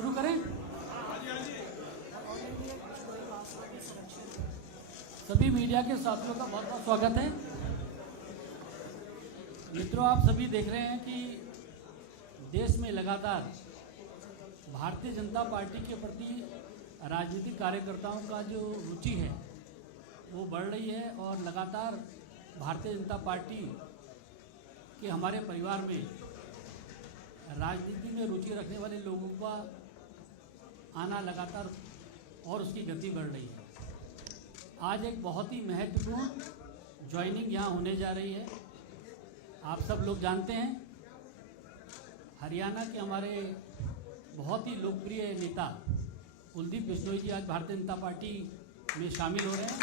शुरू करें। सभी मीडिया के साथियों का बहुत बहुत स्वागत है। मित्रों, आप सभी देख रहे हैं कि देश में लगातार भारतीय जनता पार्टी के प्रति राजनीतिक कार्यकर्ताओं का जो रुचि है वो बढ़ रही है और लगातार भारतीय जनता पार्टी के हमारे परिवार में राजनीति में रुचि रखने वाले लोगों का आना लगातार और उसकी गति बढ़ रही है। आज एक बहुत ही महत्वपूर्ण ज्वाइनिंग यहाँ होने जा रही है। आप सब लोग जानते हैं हरियाणा के हमारे बहुत ही लोकप्रिय नेता कुलदीप बिश्नोई जी आज भारतीय जनता पार्टी में शामिल हो रहे हैं।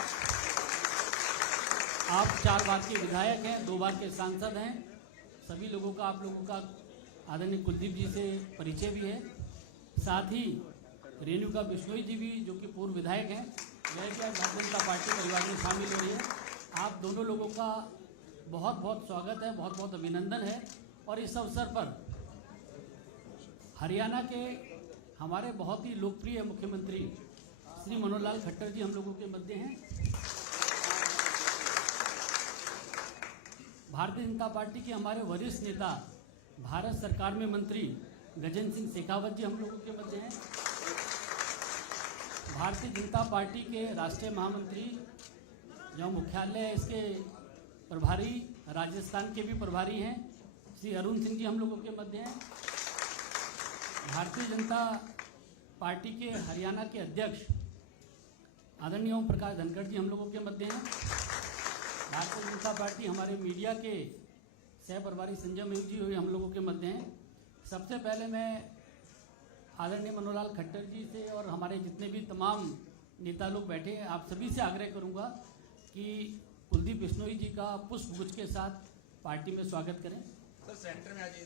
आप 4 बार के विधायक हैं, 2 बार के सांसद हैं। सभी लोगों का आप लोगों का आदरणीय कुलदीप जी से परिचय भी है। साथ ही रेणुका बिश्नोई जी भी जो कि पूर्व विधायक हैं, वह भी आज भारतीय जनता पार्टी परिवार में शामिल हो रही है। आप दोनों लोगों का बहुत बहुत स्वागत है, बहुत बहुत अभिनंदन है। और इस अवसर पर हरियाणा के हमारे बहुत ही लोकप्रिय मुख्यमंत्री श्री मनोहर लाल खट्टर जी हम लोगों के मध्य हैं। भारतीय जनता पार्टी के हमारे वरिष्ठ नेता भारत सरकार में मंत्री गजेंद्र सिंह शेखावत जी हम लोगों के मध्य हैं। भारतीय जनता पार्टी के राष्ट्रीय महामंत्री जो मुख्यालय है इसके प्रभारी, राजस्थान के भी प्रभारी हैं, श्री अरुण सिंह जी हम लोगों के मध्य हैं। भारतीय जनता पार्टी के हरियाणा के अध्यक्ष आदरणीय ओम प्रकाश धनखड़ जी हम लोगों के मध्य हैं। भारतीय जनता पार्टी हमारे मीडिया के सह प्रभारी संजय मयूर जी हुए हम लोगों के मध्य हैं। सबसे पहले मैं आदरणीय मनोहर लाल खट्टर जी से और हमारे जितने भी तमाम नेता लोग बैठे हैं, आप सभी से आग्रह करूंगा कि कुलदीप बिश्नोई जी का पुष्पगुच्छ के साथ पार्टी में स्वागत करें। सर सेंटर में आ जाइए।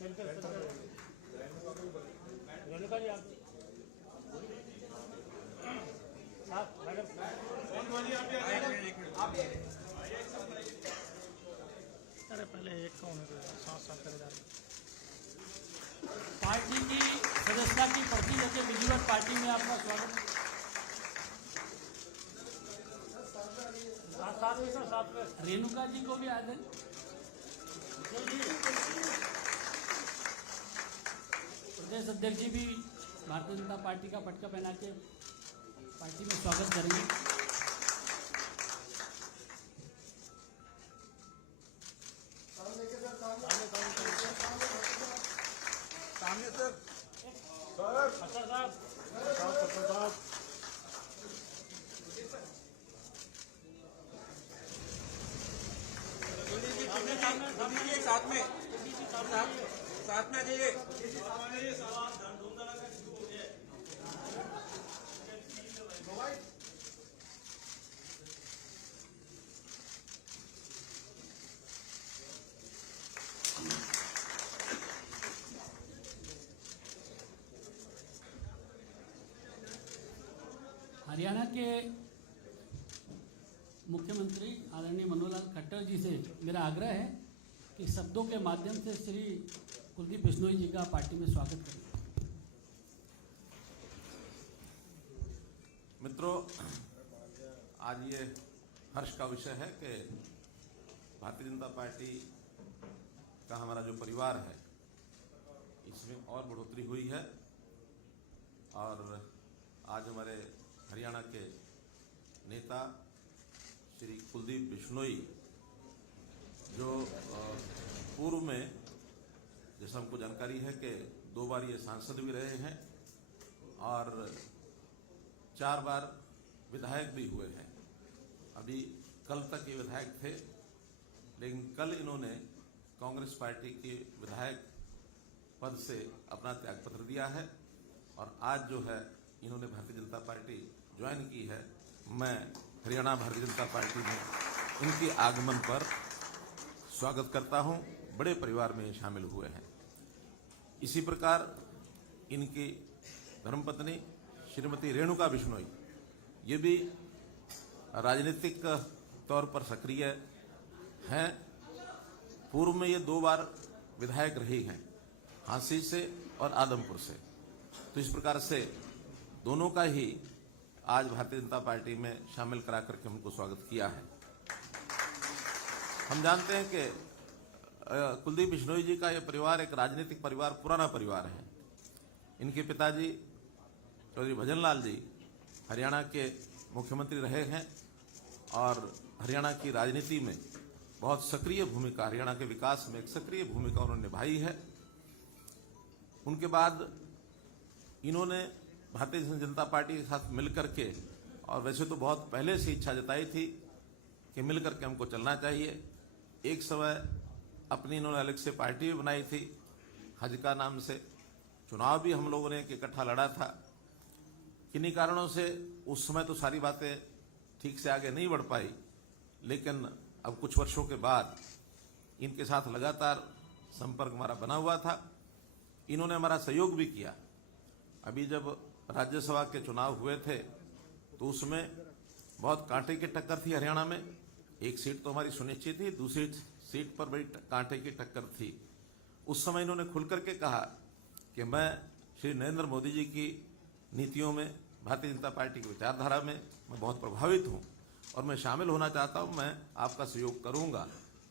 अरे पहले एक कौन है साथ करे जा रहे पार्टी की सदस्यता की पर्ची लेके विधिवत पार्टी में आपका स्वागत। साथ में रेणुका जी को भी आदर। प्रदेश अध्यक्ष जी भी भारतीय जनता पार्टी का पटका पहना के पार्टी में स्वागत करेंगे। सामने सर साथ में आ जाइए। हरियाणा के मुख्यमंत्री आदरणीय मनोहर लाल खट्टर जी से मेरा आग्रह है कि शब्दों के माध्यम से श्री कुलदीप बिश्नोई जी का पार्टी में स्वागत करें। मित्रों, आज ये हर्ष का विषय है कि भारतीय जनता पार्टी का हमारा जो परिवार है इसमें और बढ़ोतरी हुई है और आज हमारे हरियाणा के नेता श्री कुलदीप बिश्नोई जो पूर्व में जैसा हमको जानकारी है कि 2 बार ये सांसद भी रहे हैं और 4 बार विधायक भी हुए हैं। अभी कल तक ये विधायक थे, लेकिन कल इन्होंने कांग्रेस पार्टी के विधायक पद से अपना त्यागपत्र दिया है और आज जो है इन्होंने भारतीय जनता पार्टी ज्वाइन की है। मैं हरियाणा भारतीय जनता पार्टी में इनके आगमन पर स्वागत करता हूं। बड़े परिवार में शामिल हुए हैं। इसी प्रकार इनकी धर्मपत्नी श्रीमती रेणुका बिश्नोई ये भी राजनीतिक तौर पर सक्रिय हैं। पूर्व में ये 2 बार विधायक रही हैं, हांसी से और आदमपुर से। तो इस प्रकार से दोनों का ही आज भारतीय जनता पार्टी में शामिल करा करके हमको स्वागत किया है। हम जानते हैं कि कुलदीप बिश्नोई जी का यह परिवार एक राजनीतिक परिवार, पुराना परिवार है। इनके पिताजी चौधरी भजनलाल जी हरियाणा के मुख्यमंत्री रहे हैं और हरियाणा की राजनीति में बहुत सक्रिय भूमिका, हरियाणा के विकास में एक सक्रिय भूमिका उन्होंने निभाई है। उनके बाद इन्होंने भारतीय जनता पार्टी के साथ मिलकर के, और वैसे तो बहुत पहले से इच्छा जताई थी कि मिलकर के हमको चलना चाहिए। एक समय अपनी इन्होंने अलग से पार्टी भी बनाई थी हजका नाम से। चुनाव भी हम लोगों ने इकट्ठा लड़ा था। किन्हीं कारणों से उस समय तो सारी बातें ठीक से आगे नहीं बढ़ पाई, लेकिन अब कुछ वर्षों के बाद इनके साथ लगातार संपर्क हमारा बना हुआ था। इन्होंने हमारा सहयोग भी किया। अभी जब राज्यसभा के चुनाव हुए थे तो उसमें बहुत कांटे की टक्कर थी हरियाणा में। एक सीट तो हमारी सुनिश्चित थी, दूसरी सीट पर बड़ी कांटे की टक्कर थी। उस समय इन्होंने खुल करके कहा कि मैं श्री नरेंद्र मोदी जी की नीतियों में, भारतीय जनता पार्टी की विचारधारा में मैं बहुत प्रभावित हूं और मैं शामिल होना चाहता हूं, मैं आपका सहयोग करूंगा।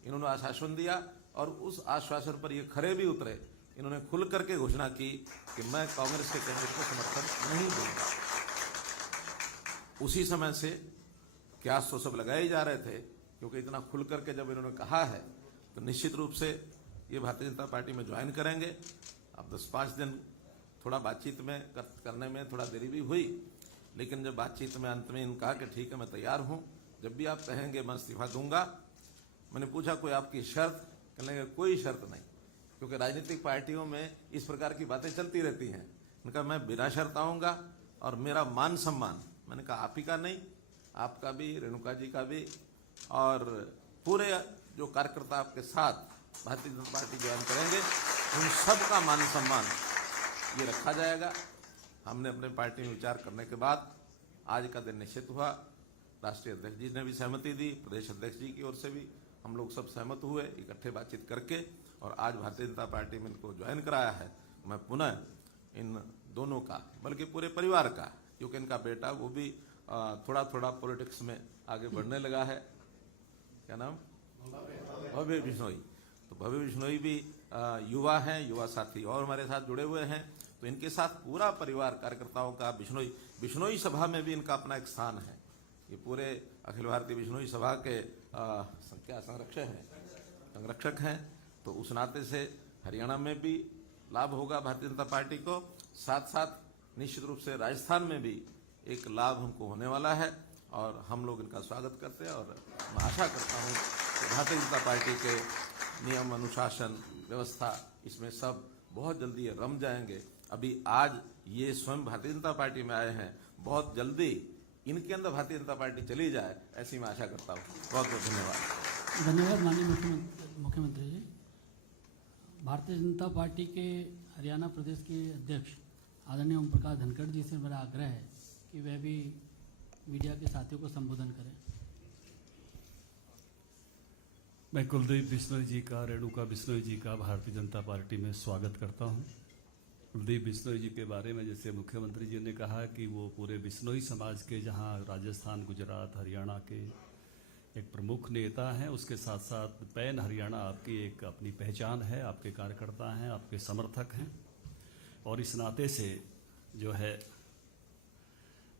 इन्होंने आश्वासन दिया और उस आश्वासन पर ये खरे भी उतरे। इन्होंने खुल करके घोषणा की कि मैं कांग्रेस के कैंडिडेट को समर्थन नहीं दूंगा। उसी समय से क्यास तो सब लगाए जा रहे थे, क्योंकि इतना खुल करके जब इन्होंने कहा है तो निश्चित रूप से ये भारतीय जनता पार्टी में ज्वाइन करेंगे। अब 10-5 दिन थोड़ा बातचीत में करने में थोड़ा देरी भी हुई, लेकिन जब बातचीत में अंत में इन्होंने कहा कि ठीक है मैं तैयार हूं, जब भी आप कहेंगे मैं इस्तीफा दूंगा। मैंने पूछा कोई आपकी शर्त? कहने लगे कोई शर्त नहीं, क्योंकि राजनीतिक पार्टियों में इस प्रकार की बातें चलती रहती हैं। मैंने कहा मैं बिना शर्त आऊंगा और मेरा मान सम्मान, मैंने कहा आप ही का नहीं, आपका भी, रेणुका जी का भी, और पूरे जो कार्यकर्ता आपके साथ भारतीय जनता पार्टी ज्वाइन करेंगे उन सब का मान सम्मान ये रखा जाएगा। हमने अपने पार्टी में विचार करने के बाद आज का दिन निश्चित हुआ। राष्ट्रीय अध्यक्ष जी ने भी सहमति दी, प्रदेश अध्यक्ष जी की ओर से भी हम लोग सब सहमत हुए इकट्ठे बातचीत करके, और आज भारतीय जनता पार्टी में इनको ज्वाइन कराया है। मैं पुनः इन दोनों का, बल्कि पूरे परिवार का, क्योंकि इनका बेटा वो भी थोड़ा थोड़ा पॉलिटिक्स में आगे बढ़ने लगा है। क्या नाम? भव्य बिश्नोई। तो भव्य बिश्नोई भी युवा हैं, युवा साथी और हमारे साथ जुड़े हुए हैं। तो इनके साथ पूरा परिवार कार्यकर्ताओं का बिश्नोई सभा में भी इनका अपना एक स्थान है। ये पूरे अखिल भारतीय बिश्नोई सभा के क्या संरक्षक हैं। तो उस नाते से हरियाणा में भी लाभ होगा भारतीय जनता पार्टी को, साथ साथ निश्चित रूप से राजस्थान में भी एक लाभ हमको होने वाला है, और हम लोग इनका स्वागत करते हैं। और मैं आशा करता हूँ कि भारतीय जनता पार्टी के नियम, अनुशासन, व्यवस्था, इसमें सब बहुत जल्दी ये रम जाएंगे। अभी आज ये स्वयं भारतीय जनता पार्टी में आए हैं, बहुत जल्दी इनके अंदर भारतीय जनता पार्टी चली जाए, ऐसी मैं आशा करता हूँ। बहुत बहुत धन्यवाद। धन्यवाद माननीय मुख्यमंत्री जी। भारतीय जनता पार्टी के हरियाणा प्रदेश के अध्यक्ष आदरणीय ओम प्रकाश धनखड़ जी से मेरा आग्रह है कि वह भी मीडिया के साथियों को संबोधन करें। मैं कुलदीप बिश्नोई जी का, रेणुका बिश्नोई जी का भारतीय जनता पार्टी में स्वागत करता हूं। कुलदीप बिश्नोई जी के बारे में जैसे मुख्यमंत्री जी ने कहा कि वो पूरे बिश्नोई समाज के, जहां राजस्थान, गुजरात, हरियाणा के एक प्रमुख नेता हैं, उसके साथ साथ पैन हरियाणा आपकी एक अपनी पहचान है, आपके कार्यकर्ता हैं, आपके समर्थक हैं, और इस नाते से जो है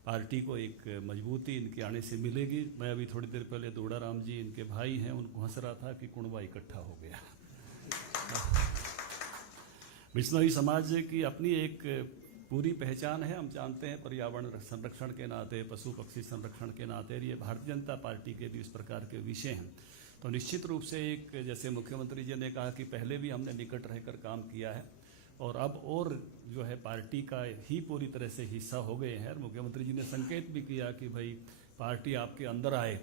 पार्टी को एक मजबूती इनके आने से मिलेगी। मैं अभी थोड़ी देर पहले दोड़ाराम जी, इनके भाई हैं, उनको हंस रहा था कि कुणबा इकट्ठा हो गया। बिश्नोई समाज की अपनी एक पूरी पहचान है। हम जानते हैं पर्यावरण संरक्षण के नाते, पशु पक्षी संरक्षण के नाते, ये भारतीय जनता पार्टी के भी इस प्रकार के विषय हैं। तो निश्चित रूप से एक, जैसे मुख्यमंत्री जी ने कहा कि पहले भी हमने निकट रहकर काम किया है और अब और जो है पार्टी का ही पूरी तरह से हिस्सा हो गए हैं। मुख्यमंत्री जी ने संकेत भी किया कि भाई पार्टी आपके अंदर आए।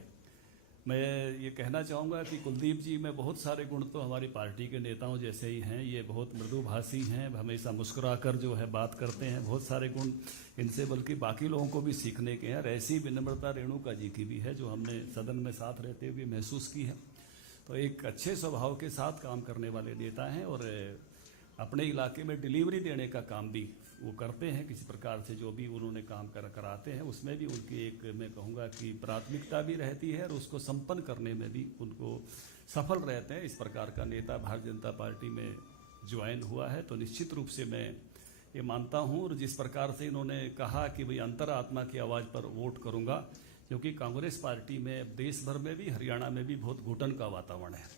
मैं ये कहना चाहूँगा कि कुलदीप जी में बहुत सारे गुण तो हमारी पार्टी के नेताओं जैसे ही हैं। ये बहुत मृदुभाषी हैं, हमेशा मुस्कुराकर जो है बात करते हैं। बहुत सारे गुण इनसे बल्कि बाकी लोगों को भी सीखने के हैं। ऐसी विनम्रता रेणुका जी की भी है, जो हमने सदन में साथ रहते हुए महसूस की है। तो एक अच्छे स्वभाव के साथ काम करने वाले नेता हैं और अपने इलाके में डिलीवरी देने का काम भी वो करते हैं किसी प्रकार से, जो भी उन्होंने काम कराते हैं उसमें भी उनकी एक मैं कहूँगा कि प्राथमिकता भी रहती है और उसको संपन्न करने में भी उनको सफल रहते हैं। इस प्रकार का नेता भारतीय जनता पार्टी में ज्वाइन हुआ है तो निश्चित रूप से मैं ये मानता हूँ। और जिस प्रकार से इन्होंने कहा कि भाई अंतरात्मा की आवाज़ पर वोट करूँगा, क्योंकि कांग्रेस पार्टी में देश भर में भी हरियाणा में भी बहुत घुटन का वातावरण है।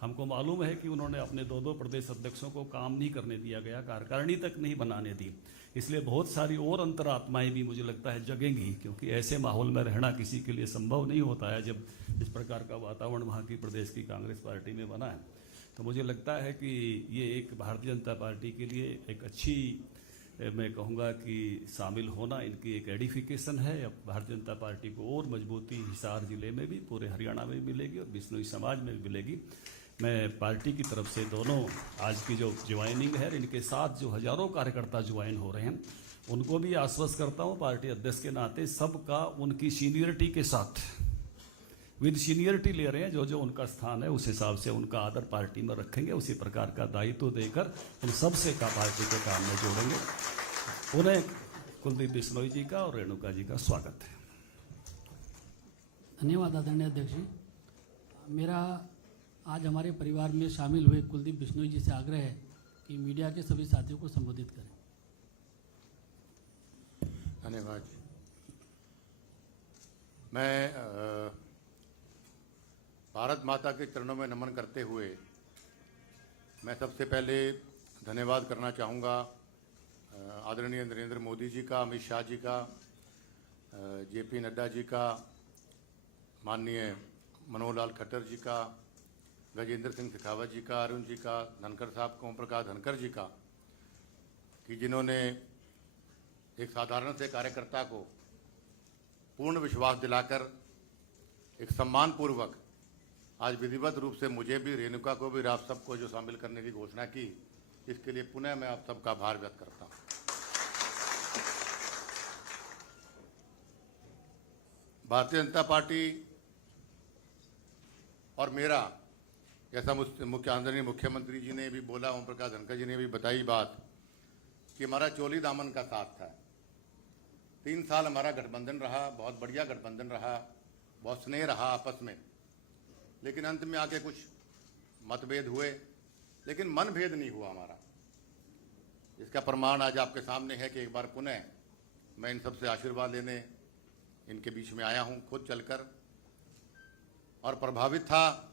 हमको मालूम है कि उन्होंने अपने दो प्रदेश अध्यक्षों को काम नहीं करने दिया गया, कार्यकारिणी तक नहीं बनाने दी, इसलिए बहुत सारी और अंतरात्माएं भी मुझे लगता है जगेंगी, क्योंकि ऐसे माहौल में रहना किसी के लिए संभव नहीं होता है जब इस प्रकार का वातावरण वहाँ की प्रदेश की कांग्रेस पार्टी में बना है। तो मुझे लगता है कि ये एक भारतीय जनता पार्टी के लिए एक अच्छी मैं कहूँगा कि शामिल होना इनकी एक एडिफिकेशन है। अब भारतीय जनता पार्टी को और मजबूती हिसार जिले में भी, पूरे हरियाणा में भी मिलेगी और बिश्नोई समाज में भी मिलेगी। मैं पार्टी की तरफ से दोनों आज की जो ज्वाइनिंग है, इनके साथ जो हजारों कार्यकर्ता ज्वाइन हो रहे हैं उनको भी आश्वस्त करता हूँ पार्टी अध्यक्ष के नाते, सबका उनकी सीनियरिटी के साथ विद सीनियरिटी ले रहे हैं, जो जो उनका स्थान है उस हिसाब से उनका आदर पार्टी में रखेंगे, उसी प्रकार का दायित्व देकर उन सबसे का पार्टी के काम में जोड़ेंगे। उन्हें कुलदीप बिश्नोई जी का और रेणुका जी का स्वागत है। धन्यवाद आदरणीय अध्यक्ष जी। मेरा आज हमारे परिवार में शामिल हुए कुलदीप बिश्नोई जी से आग्रह है कि मीडिया के सभी साथियों को संबोधित करें। धन्यवाद। मैं भारत माता के चरणों में नमन करते हुए मैं सबसे पहले धन्यवाद करना चाहूँगा आदरणीय नरेंद्र मोदी जी का, अमित शाह जी का, जेपी नड्डा जी का, माननीय मनोहर लाल खट्टर जी का, गजेंद्र सिंह शेखावत जी का, अरुण जी का, धनखड़ साहब ओम प्रकाश धनखड़ जी का, कि जिन्होंने एक साधारण से कार्यकर्ता को पूर्ण विश्वास दिलाकर एक सम्मानपूर्वक आज विधिवत रूप से मुझे भी, रेणुका को भी, आप सबको जो शामिल करने की घोषणा की, इसके लिए पुनः मैं आप सबका आभार व्यक्त करता हूँ। भारतीय जनता पार्टी और मेरा, जैसा मुख्य आदरणीय मुख्यमंत्री जी ने भी बोला, ओम प्रकाश धनखड़ जी ने भी बताई बात, कि हमारा चोली दामन का साथ था। 3 साल हमारा गठबंधन रहा, बहुत बढ़िया गठबंधन रहा, बहुत स्नेह रहा आपस में, लेकिन अंत में आके कुछ मतभेद हुए, लेकिन मनभेद नहीं हुआ हमारा। इसका प्रमाण आज आपके सामने है कि एक बार पुनः मैं इन सबसे आशीर्वाद लेने इनके बीच में आया हूं, खुद चलकर, और प्रभावित था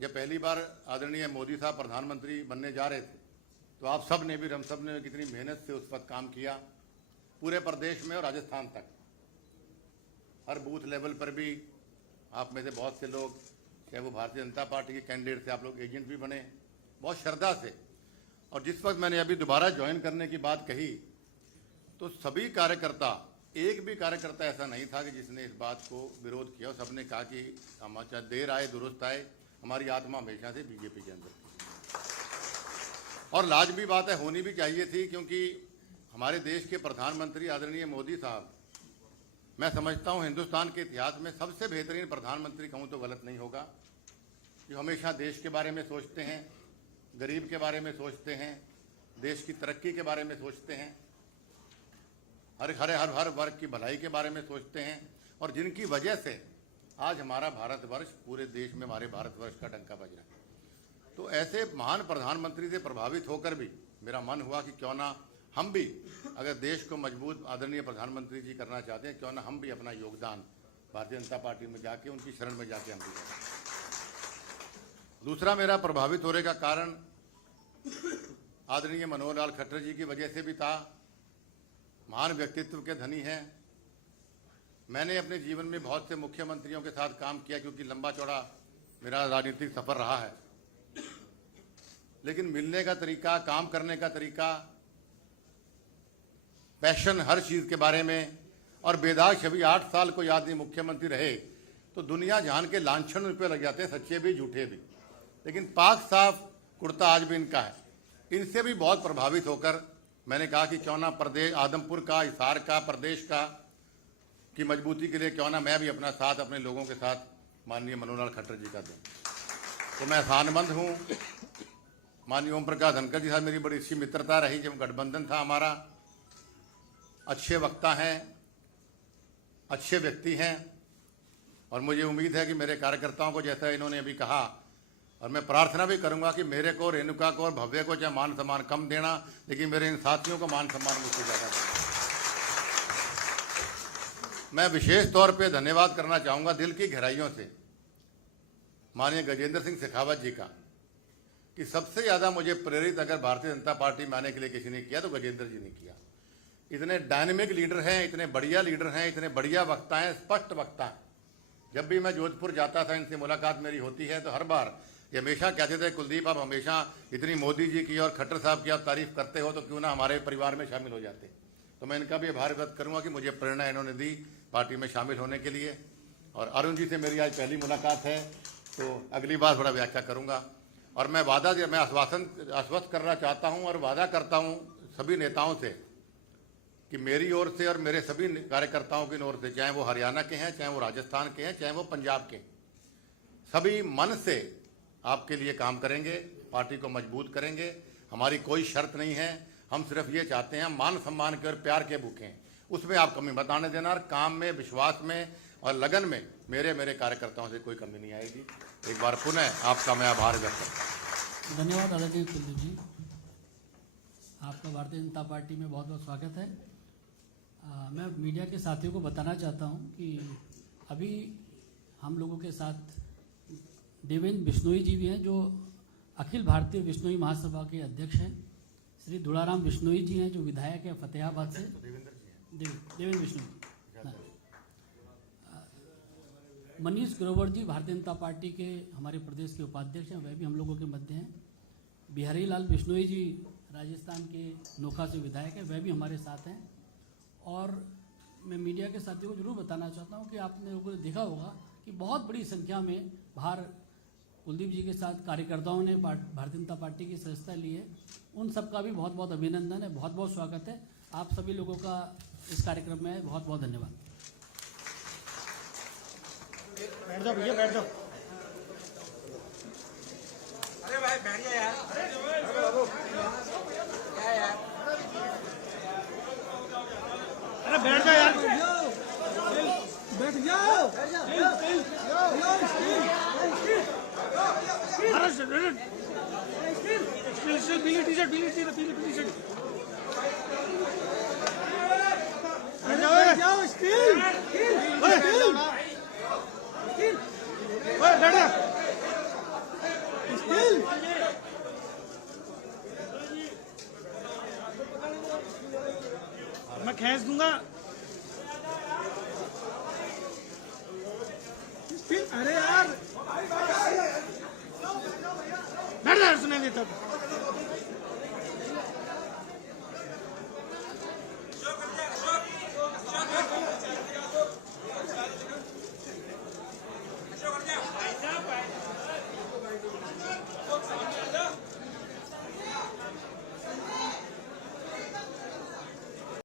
जब पहली बार आदरणीय मोदी साहब प्रधानमंत्री बनने जा रहे थे, तो आप सब ने भी, हम सब ने कितनी मेहनत से उस पर काम किया, पूरे प्रदेश में और राजस्थान तक, हर बूथ लेवल पर भी आप में से बहुत से लोग, चाहे वो भारतीय जनता पार्टी के कैंडिडेट थे, आप लोग एजेंट भी बने बहुत श्रद्धा से। और जिस वक्त मैंने अभी दोबारा ज्वाइन करने की बात कही, तो सभी कार्यकर्ता, एक भी कार्यकर्ता ऐसा नहीं था कि जिसने इस बात को विरोध किया। सबने कहा कि हम चाहे देर आए दुरुस्त आए, हमारी आत्मा हमेशा से बीजेपी के अंदर थी। और लाजमी बात है, होनी भी चाहिए थी, क्योंकि हमारे देश के प्रधानमंत्री आदरणीय मोदी साहब, मैं समझता हूं हिंदुस्तान के इतिहास में सबसे बेहतरीन प्रधानमंत्री कहूं तो गलत नहीं होगा, जो हमेशा देश के बारे में सोचते हैं, गरीब के बारे में सोचते हैं, देश की तरक्की के बारे में सोचते हैं, हर वर्ग की भलाई के बारे में सोचते हैं, और जिनकी वजह से आज हमारा भारतवर्ष, पूरे देश में हमारे भारतवर्ष का डंका बज रहा है। तो ऐसे महान प्रधानमंत्री से प्रभावित होकर भी मेरा मन हुआ कि क्यों ना हम भी, अगर देश को मजबूत आदरणीय प्रधानमंत्री जी करना चाहते हैं, क्यों ना हम भी अपना योगदान भारतीय जनता पार्टी में जाके, उनकी शरण में जाके हम भी करें। दूसरा मेरा प्रभावित होने का कारण आदरणीय मनोहर लाल खट्टर जी की वजह से भी था। महान व्यक्तित्व के धनी हैं। मैंने अपने जीवन में बहुत से मुख्यमंत्रियों के साथ काम किया, क्योंकि लंबा चौड़ा मेरा राजनीतिक सफर रहा है, लेकिन मिलने का तरीका, काम करने का तरीका, पैशन हर चीज के बारे में, और बेदाग छवि 8 साल को याद नहीं मुख्यमंत्री रहे, तो दुनिया जहान के लांछन उन पे लग जाते हैं, सच्चे भी झूठे भी, लेकिन पाक साफ कुर्ता आज भी इनका है। इनसे भी बहुत प्रभावित होकर मैंने कहा कि क्यों ना प्रदेश, आदमपुर का, हिसार का, प्रदेश का की मजबूती के लिए क्यों ना मैं भी अपना साथ अपने लोगों के साथ माननीय मनोहर लाल खट्टर जी का दूं। तो मैं आसानमंद हूं, माननीय ओम प्रकाश धनखड़ जी साहब मेरी बड़ी अच्छी मित्रता रही जब गठबंधन था हमारा। अच्छे वक्ता हैं, अच्छे व्यक्ति हैं और मुझे उम्मीद है कि मेरे कार्यकर्ताओं को जैसा इन्होंने अभी कहा, और मैं प्रार्थना भी करूंगा कि मेरे को, रेणुका को और भव्य को चाहे मान सम्मान कम देना, लेकिन मेरे इन साथियों को मान सम्मान मुझसे ज़्यादा देना। मैं विशेष तौर पे धन्यवाद करना चाहूँगा दिल की गहराइयों से माननीय गजेंद्र सिंह शेखावत जी का, कि सबसे ज़्यादा मुझे प्रेरित अगर भारतीय जनता पार्टी में आने के लिए किसी ने किया तो गजेंद्र जी ने किया। इतने डायनेमिक लीडर हैं, इतने बढ़िया लीडर हैं, इतने बढ़िया वक्ता हैं, स्पष्ट वक्ता हैं। जब भी मैं जोधपुर जाता था, इनसे मुलाकात मेरी होती है तो हर बार ये हमेशा कहते थे, कुलदीप आप हमेशा इतनी मोदी जी की और खट्टर साहब की आप तारीफ करते हो तो क्यों ना हमारे परिवार में शामिल हो जाते। तो मैं इनका भी आभार व्यक्त करूँगा कि मुझे प्रेरणा इन्होंने दी पार्टी में शामिल होने के लिए। और अरुण जी से मेरी आज पहली मुलाकात है तो अगली बार थोड़ा व्याख्या करूँगा। और मैं आश्वस्त करना चाहता हूँ और वादा करता हूँ सभी नेताओं से कि मेरी ओर से और मेरे सभी कार्यकर्ताओं की ओर से, चाहे वो हरियाणा के हैं, चाहे वो राजस्थान के हैं, चाहे वो पंजाब के, सभी मन से आपके लिए काम करेंगे, पार्टी को मजबूत करेंगे। हमारी कोई शर्त नहीं है, हम सिर्फ ये चाहते हैं मान सम्मान के और प्यार के भूखे हैं, उसमें आप कमी मत आने देना। और काम में, विश्वास में और लगन में मेरे कार्यकर्ताओं से कोई कमी नहीं आएगी। एक बार पुनः आपका मैं आभार व्यक्त करता हूँ। धन्यवाद आदरणीय कुलदीप जी, आपका भारतीय जनता पार्टी में बहुत बहुत स्वागत है। मैं मीडिया के साथियों को बताना चाहता हूं कि अभी हम लोगों के साथ देवेंद्र बिश्नोई जी भी हैं, जो अखिल भारतीय बिश्नोई महासभा के अध्यक्ष हैं। श्री दुलाराम बिश्नोई जी हैं, जो विधायक हैं फतेहाबाद से। देवेंद्र बिश्नोई। मनीष ग्रोवर जी भारतीय जनता पार्टी के हमारे प्रदेश के उपाध्यक्ष हैं, वह भी हम लोगों के मध्य हैं। बिहारी लाल बिश्नोई जी राजस्थान के नोखा से विधायक हैं, वह भी हमारे साथ हैं। और मैं मीडिया के साथियों को जरूर बताना चाहता हूं कि आपने लोगों ने देखा होगा कि बहुत बड़ी संख्या में बाहर कुलदीप जी के साथ कार्यकर्ताओं ने भारतीय जनता पार्टी की सदस्यता ली है। उन सबका भी बहुत बहुत अभिनंदन है, बहुत बहुत स्वागत है। आप सभी लोगों का इस कार्यक्रम में बहुत बहुत धन्यवाद। बैठ जाओ भैया, बैठ जाओ। अरे भाई बैठ जा यार। अरे बाबू क्या यार, अरे बैठ जाओ यार, बैठ जाओ। पीली टी शर्ट, पीली टी-शर्ट। बैठ जाओ, स्टील। बैठ जा, स्टील। मैं खींच दूंगा। अरे यार बैठ जा, सुनाई देता।